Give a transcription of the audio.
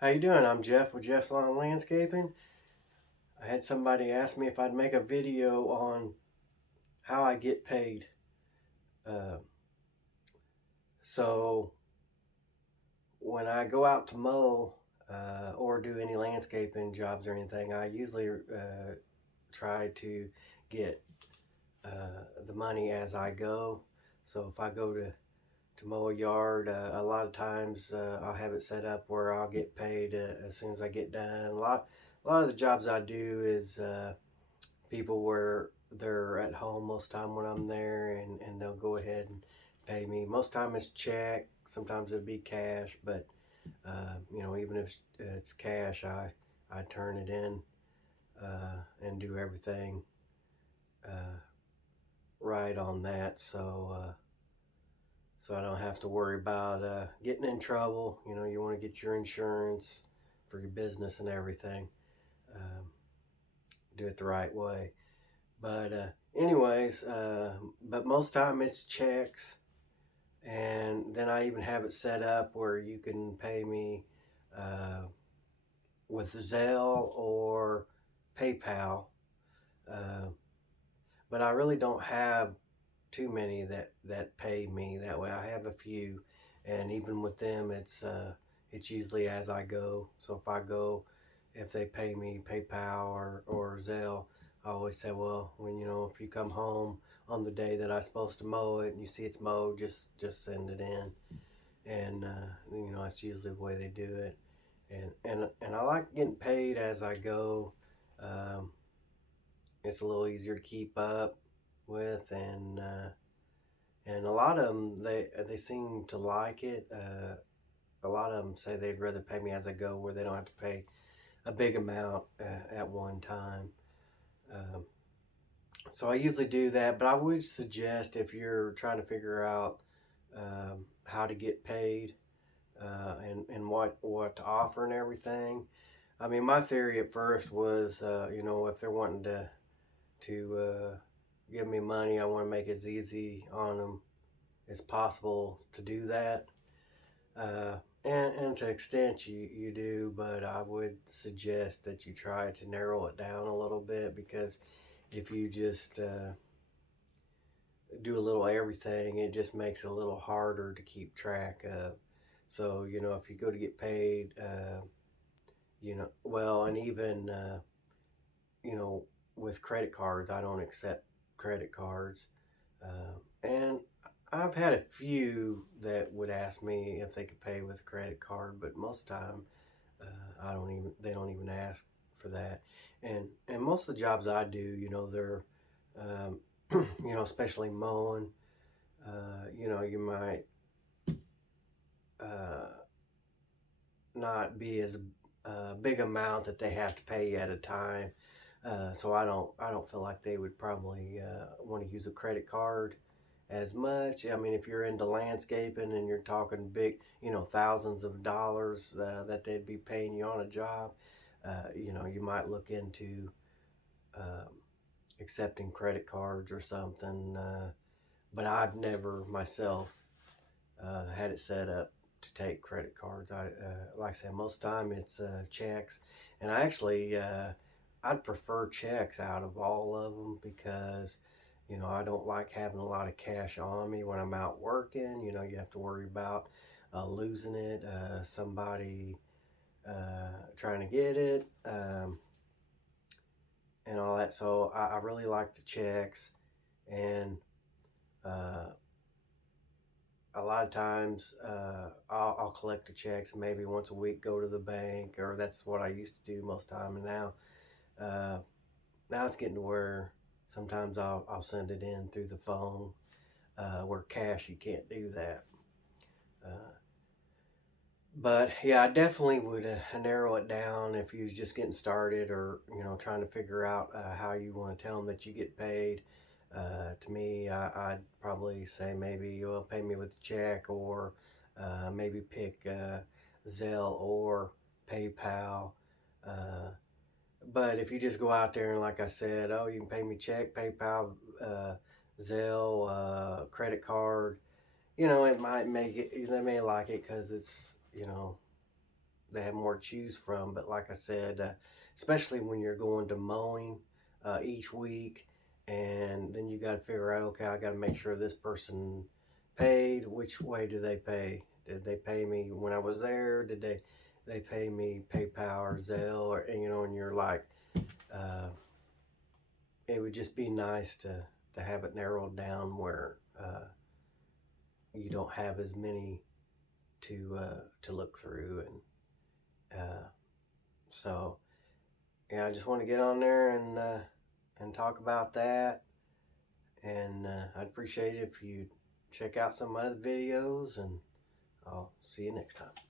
How you doing? I'm Jeff with Jeff's Lawn Landscaping. I had somebody ask me if I'd make a video on how I get paid. Uh, so when I go out to mow or do any landscaping jobs or anything, I usually try to get the money as I go. So if I go to mow a yard, a lot of times I'll have it set up where I'll get paid as soon as I get done. A lot of the jobs I do is people where they're at home most time when I'm there, and they'll go ahead and pay me. Most time it's check. Sometimes it'll be cash, but even if it's cash, I turn it in and do everything uh, right on that. So I don't have to worry about getting in trouble. You want to get your insurance for your business and everything. Um, do it the right way. But anyways, but most time it's checks, and then I even have it set up where you can pay me uh, with Zelle or PayPal. Uh, but I really don't have too many that pay me that way. I have a few, and even with them, it's usually as I go. So if they pay me PayPal or Zelle, I always say, well, if you come home on the day that I'm supposed to mow it and you see it's mowed, just send it in, and that's usually the way they do it. And I like getting paid as I go. Um, it's a little easier to keep up with, and a lot of them they seem to like it. A lot of them say they'd rather pay me as I go, where they don't have to pay a big amount at one time. Um, so I usually do that, but I would suggest if you're trying to figure out how to get paid and what to offer and everything. I mean, my theory at first was, if they're wanting to give me money, I want to make it as easy on them as possible to do that. Uh, and to extent you do, but I would suggest that you try to narrow it down a little bit, because if you just do a little everything, it just makes it a little harder to keep track of. So, if you go to get paid, well, and even, you know, with credit cards, I don't accept credit cards. And I've had a few that would ask me if they could pay with a credit card, but most time I don't even they don't even ask for that. And most of the jobs I do, they're um, especially mowing. You might uh, not be as big amount that they have to pay you at a time. So I don't feel like they would probably want to use a credit card as much. I mean, if you're into landscaping and you're talking big, thousands of dollars that they'd be paying you on a job, you might look into um, accepting credit cards or something. But I've never myself had it set up to take credit cards. Like I said, most time it's checks, and I'd prefer checks out of all of them, because I don't like having a lot of cash on me when I'm out working. You have to worry about losing it, somebody trying to get it, and all that. So I really like the checks, and uh, a lot of times I'll collect the checks and maybe once a week go to the bank, or that's what I used to do most time. And uh, now it's getting to where sometimes I'll send it in through the phone, where cash you can't do that. Uh, but yeah, I definitely would narrow it down if you was just getting started, or trying to figure out how you want to tell them that you get paid. To me, I'd probably say maybe you'll pay me with a check, or maybe pick Zelle or PayPal. Uh, but if you just go out there and, like I said, oh, you can pay me check, PayPal, uh, Zelle, credit card, it might make it. They may like it because it's they have more to choose from. But like I said, especially when you're going to mowing each week, and then you got to figure out, okay, I got to make sure this person paid. Which way do they pay? Did they pay me when I was there? Did they pay me PayPal or Zelle, or and you're like, uh, it would just be nice to have it narrowed down where you don't have as many to look through. And so yeah, I just want to get on there and talk about that. And I'd appreciate it if you check out some other videos, and I'll see you next time.